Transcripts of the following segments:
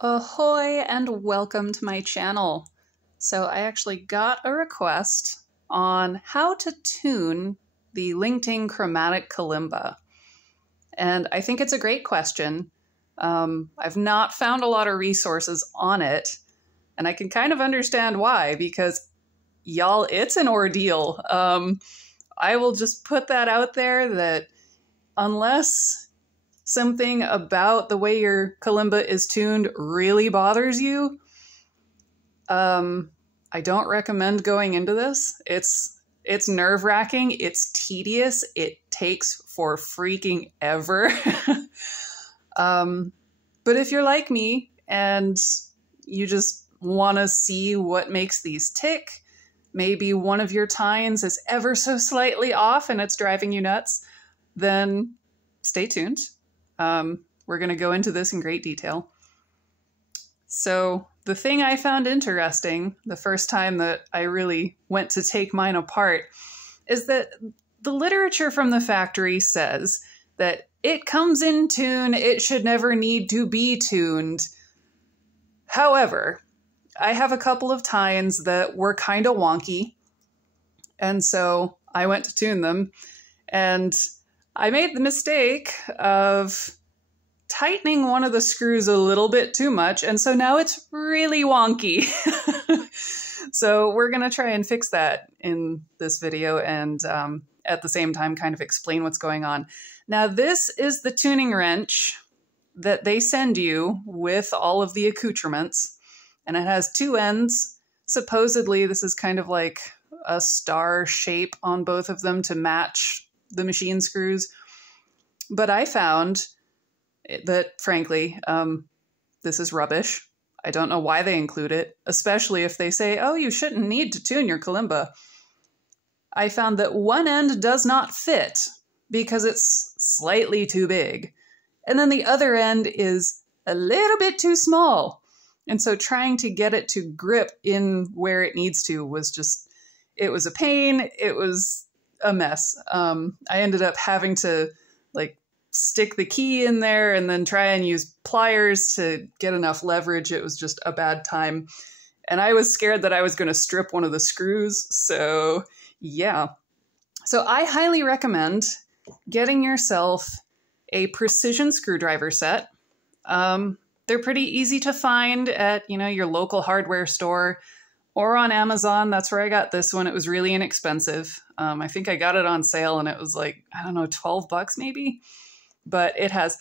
Ahoy and welcome to my channel. So I actually got a request on how to tune the LingTing Chromatic Kalimba. And I think it's a great question. I've not found a lot of resources on it, and I can kind of understand why, because y'all, it's an ordeal. I will just put that out there that unless something about the way your kalimba is tuned really bothers you, I don't recommend going into this. It's nerve-wracking, it's tedious, it takes for freaking ever. But if you're like me and you just want to see what makes these tick, maybe one of your tines is ever so slightly off and it's driving you nuts, then stay tuned. We're going to go into this in great detail. So the thing I found interesting the first time that I really went to take mine apart is that the literature from the factory says that it comes in tune, it should never need to be tuned. However, I have a couple of tines that were kind of wonky, and so I went to tune them, and I made the mistake of tightening one of the screws a little bit too much, and so now it's really wonky. So we're going to try and fix that in this video and at the same time kind of explain what's going on. Now this is the tuning wrench that they send you with all of the accoutrements, and it has two ends. Supposedly this is kind of like a star shape on both of them to match the machine screws. But I found that, frankly, this is rubbish. I don't know why they include it, especially if they say, oh, you shouldn't need to tune your kalimba. I found that one end does not fit because it's slightly too big. And then the other end is a little bit too small. And so trying to get it to grip in where it needs to was just, it was a pain. It was a mess. I ended up having to stick the key in there and then try and use pliers to get enough leverage. It was just a bad time. And I was scared that I was going to strip one of the screws. So yeah. So I highly recommend getting yourself a precision screwdriver set. They're pretty easy to find at, your local hardware store or on Amazon. That's where I got this one. It was really inexpensive. I think I got it on sale and it was like, I don't know, 12 bucks maybe. But it has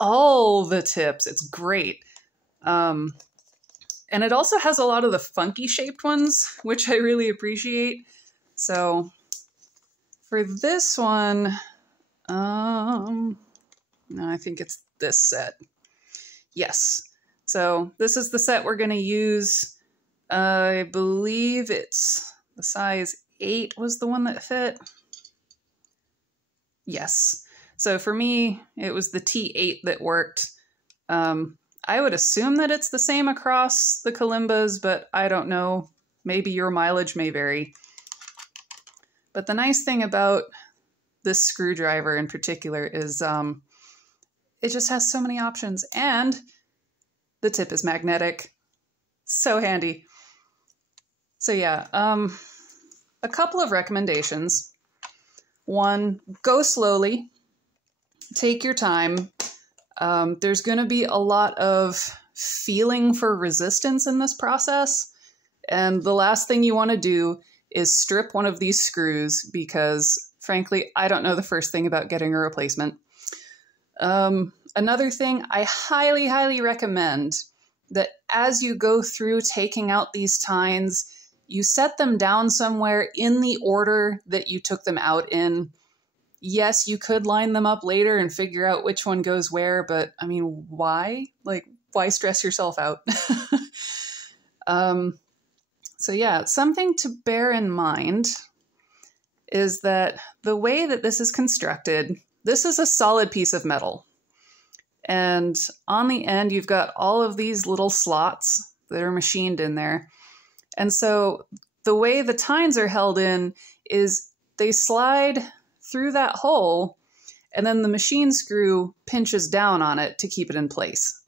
all the tips. It's great. And it also has a lot of the funky shaped ones, which I really appreciate. So for this one, no, I think it's this set. Yes. So this is the set we're going to use. I believe it's the size 8 was the one that fit. Yes. So for me, it was the T8 that worked. I would assume that it's the same across the kalimbas, but I don't know. Maybe your mileage may vary. But the nice thing about this screwdriver in particular is it just has so many options, and the tip is magnetic. So handy. So yeah, a couple of recommendations. One, go slowly. Take your time. There's going to be a lot of feeling for resistance in this process. And the last thing you want to do is strip one of these screws because, frankly, I don't know the first thing about getting a replacement. Another thing, I highly, highly recommend that as you go through taking out these tines, you set them down somewhere in the order that you took them out in. Yes, you could line them up later and figure out which one goes where, but I mean, why? Why stress yourself out? So yeah, something to bear in mind is that the way that this is constructed, this is a solid piece of metal. And on the end, you've got all of these little slots that are machined in there. And so the way the tines are held in is they slide through that hole, and then the machine screw pinches down on it to keep it in place.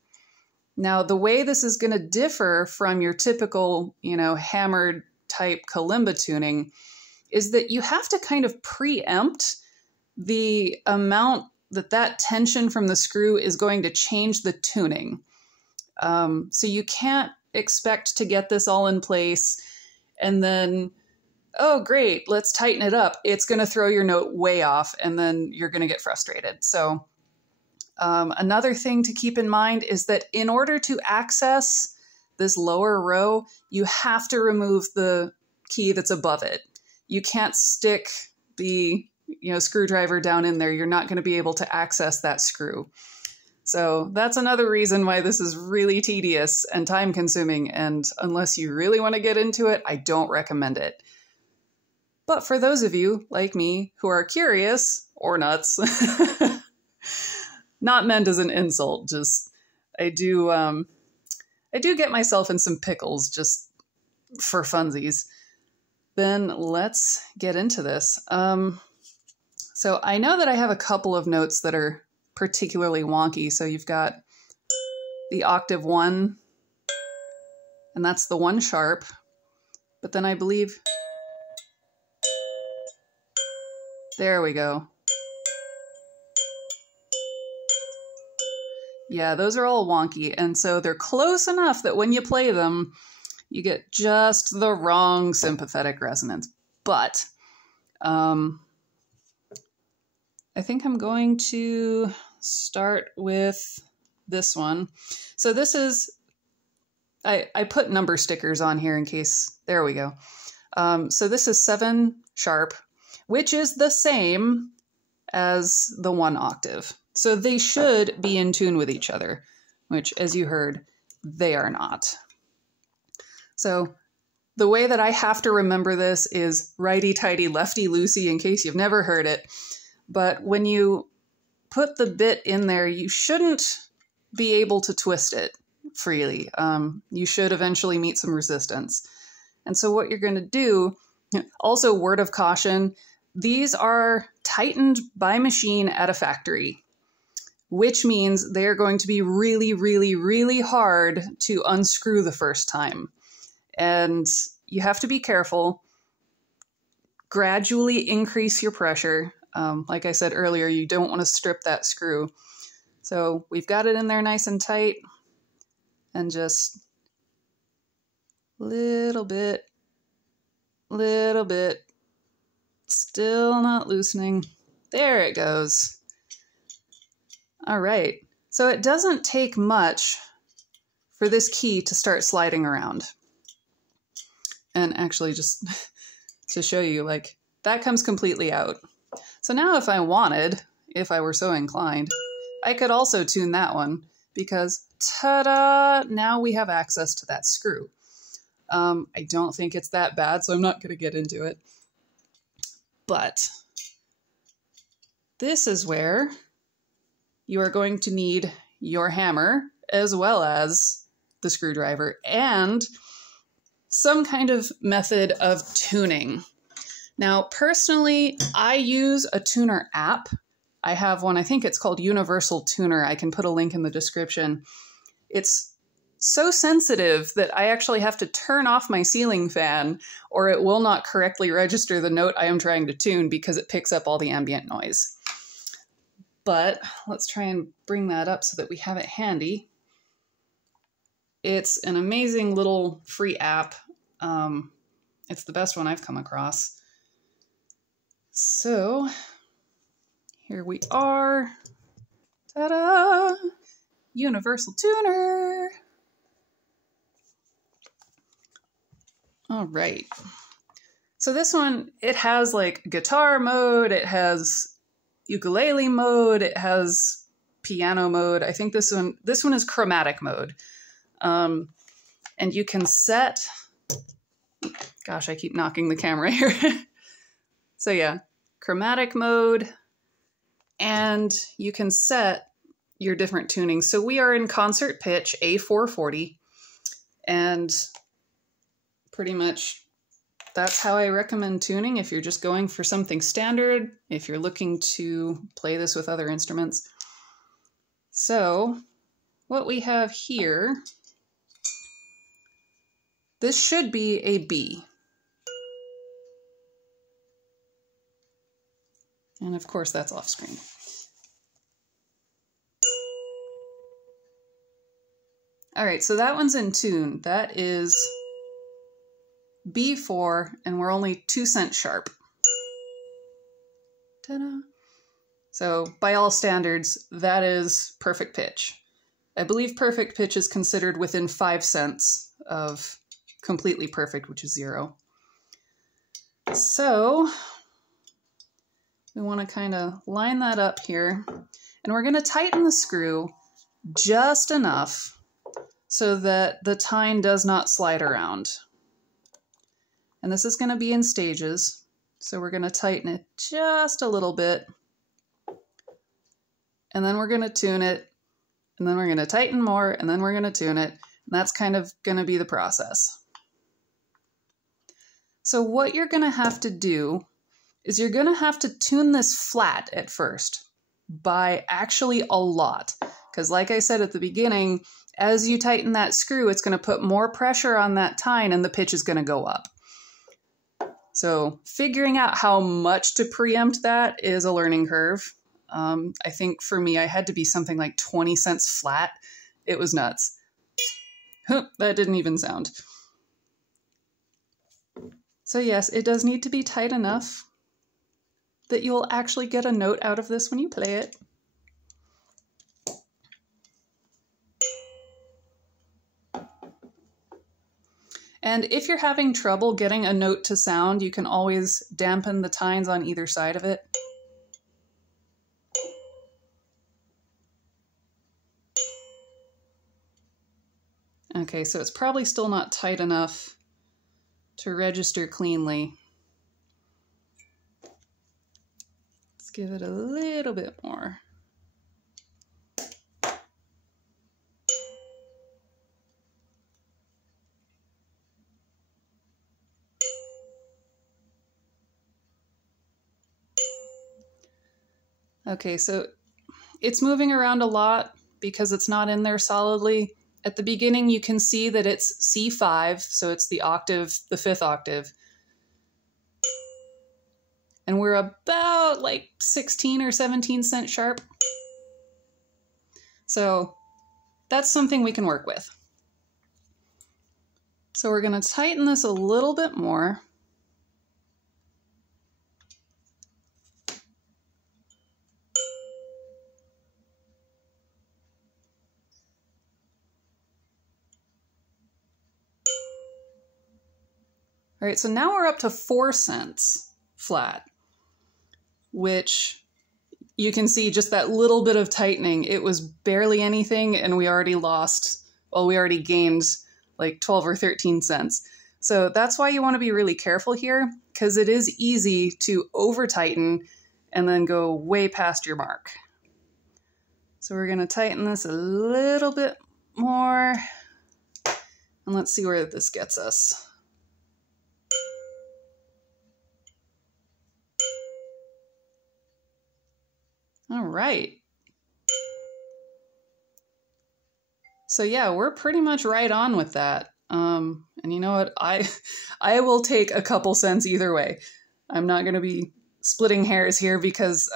Now, the way this is going to differ from your typical, hammered type kalimba tuning is that you have to kind of preempt the amount that tension from the screw is going to change the tuning. So you can't expect to get this all in place and then, oh, great, let's tighten it up. It's going to throw your note way off, and then you're going to get frustrated. So another thing to keep in mind is that in order to access this lower row, you have to remove the key that's above it. You can't stick the screwdriver down in there. You're not going to be able to access that screw. So that's another reason why this is really tedious and time consuming. And unless you really want to get into it, I don't recommend it. But for those of you like me who are curious or nuts, not meant as an insult, just I do get myself in some pickles just for funsies. Then let's get into this. So I know that I have a couple of notes that are particularly wonky. So you've got the octave 1, and that's the 1 sharp. But then I believe, there we go. Yeah, those are all wonky. And so they're close enough that when you play them, you get just the wrong sympathetic resonance. But I think I'm going to start with this one. So this is, I put number stickers on here in case, there we go. So this is 7 sharp, which is the same as the 1 octave. So they should be in tune with each other, which, as you heard, they are not. So the way that I have to remember this is righty-tighty, lefty-loosey, in case you've never heard it. But when you put the bit in there, you shouldn't be able to twist it freely. You should eventually meet some resistance. And so what you're going to do, also word of caution, these are tightened by machine at a factory, which means they're going to be really, really, really hard to unscrew the first time. And you have to be careful. Gradually increase your pressure. Like I said earlier, you don't want to strip that screw. So we've got it in there nice and tight, and just little bit, still not loosening. There it goes. All right. So it doesn't take much for this key to start sliding around. And actually, just to show you, like, that comes completely out. So now if I wanted, if I were so inclined, I could also tune that one, because ta-da, now we have access to that screw. I don't think it's that bad, so I'm not going to get into it. But this is where you are going to need your hammer, as well as the screwdriver, and some kind of method of tuning. Now, personally, I use a tuner app. I have one, I think it's called Universal Tuner. I can put a link in the description. It's so sensitive that I actually have to turn off my ceiling fan, or it will not correctly register the note I am trying to tune because it picks up all the ambient noise. But let's try and bring that up so that we have it handy. It's an amazing little free app. It's the best one I've come across. So here we are. Ta-da! Universal Tuner. All right. So this one, it has like guitar mode, it has ukulele mode, it has piano mode. I think this one is chromatic mode. And you can set, gosh, I keep knocking the camera here. So yeah, chromatic mode, and you can set your different tunings. So we are in concert pitch A440, and pretty much that's how I recommend tuning if you're just going for something standard, if you're looking to play this with other instruments. So what we have here, this should be a B. And of course that's off screen. All right, so that one's in tune. That is B4, and we're only 2 cents sharp. Ta-da! So by all standards, that is perfect pitch. I believe perfect pitch is considered within 5 cents of completely perfect, which is 0. So we want to kind of line that up here, and we're going to tighten the screw just enough so that the tine does not slide around. And this is going to be in stages, so we're going to tighten it just a little bit, and then we're going to tune it, and then we're going to tighten more, and then we're going to tune it, and that's kind of going to be the process. So what you're going to have to do is you're going to have to tune this flat at first by actually a lot, because like I said at the beginning, as you tighten that screw, it's going to put more pressure on that tine and the pitch is going to go up. So figuring out how much to preempt that is a learning curve. I think for me, I had to be something like 20 cents flat. It was nuts. That didn't even sound. So yes, it does need to be tight enough that you'll actually get a note out of this when you play it. And if you're having trouble getting a note to sound, you can always dampen the tines on either side of it. Okay, so it's probably still not tight enough to register cleanly. Let's give it a little bit more. Okay, so it's moving around a lot because it's not in there solidly. At the beginning, you can see that it's C5, so it's the octave, the 5th octave. And we're about like 16 or 17 cents sharp. So that's something we can work with. So we're going to tighten this a little bit more. All right, so now we're up to 4 cents flat, which you can see just that little bit of tightening. It was barely anything, and we already lost, well, we already gained like 12 or 13 cents. So that's why you want to be really careful here, because it is easy to over tighten and then go way past your mark. So we're going to tighten this a little bit more, and let's see where this gets us. All right. So yeah, we're pretty much right on with that. And you know what? I will take a couple cents either way. I'm not going to be splitting hairs here because,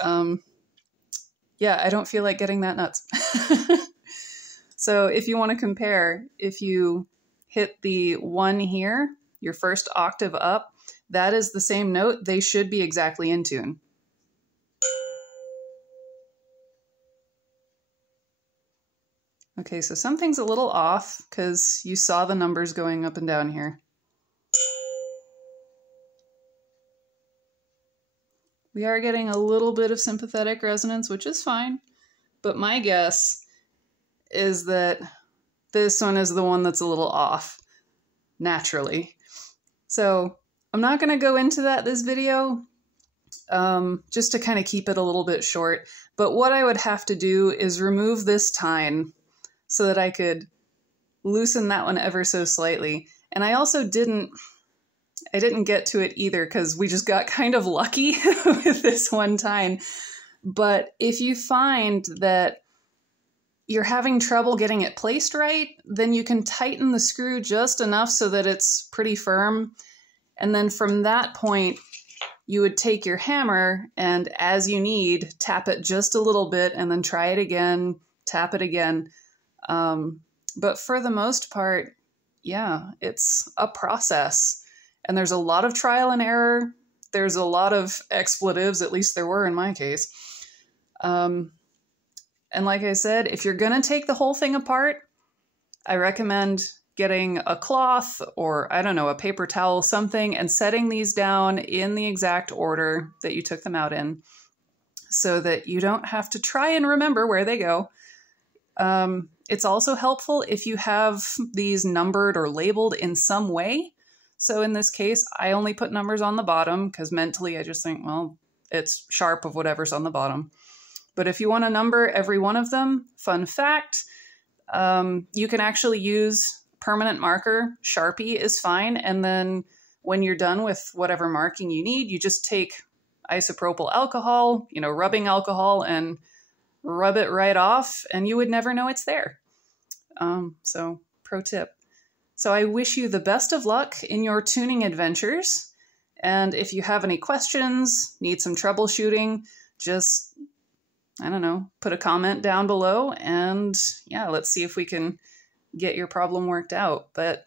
yeah, I don't feel like getting that nuts. So if you want to compare, if you hit the 1 here, your first octave up, that is the same note. They should be exactly in tune. Okay, so something's a little off because you saw the numbers going up and down here. We are getting a little bit of sympathetic resonance, which is fine, but my guess is that this one is the one that's a little off, naturally. So I'm not going to go into that this video, just to kind of keep it a little bit short, but what I would have to do is remove this tine so that I could loosen that one ever so slightly. And I also didn't get to it either because we just got kind of lucky with this one tine. But if you find that you're having trouble getting it placed right, then you can tighten the screw just enough so that it's pretty firm. And then from that point, you would take your hammer and as you need, tap it just a little bit and then try it again, tap it again. But for the most part, yeah, it's a process. And there's a lot of trial and error. There's a lot of expletives, at least there were in my case. And like I said, if you're going to take the whole thing apart, I recommend getting a cloth or, I don't know, a paper towel, something, and setting these down in the exact order that you took them out in so that you don't have to try and remember where they go. It's also helpful if you have these numbered or labeled in some way. So in this case, I only put numbers on the bottom because mentally I just think, well, it's sharp of whatever's on the bottom. But if you want to number every one of them, fun fact, you can actually use permanent marker. Sharpie is fine. And then when you're done with whatever marking you need, you just take isopropyl alcohol, rubbing alcohol, and rub it right off, and you would never know it's there. So pro tip. So I wish you the best of luck in your tuning adventures. And if you have any questions, need some troubleshooting, just, I don't know, put a comment down below and yeah, let's see if we can get your problem worked out. But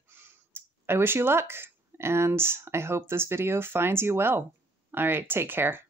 I wish you luck and I hope this video finds you well. All right, take care.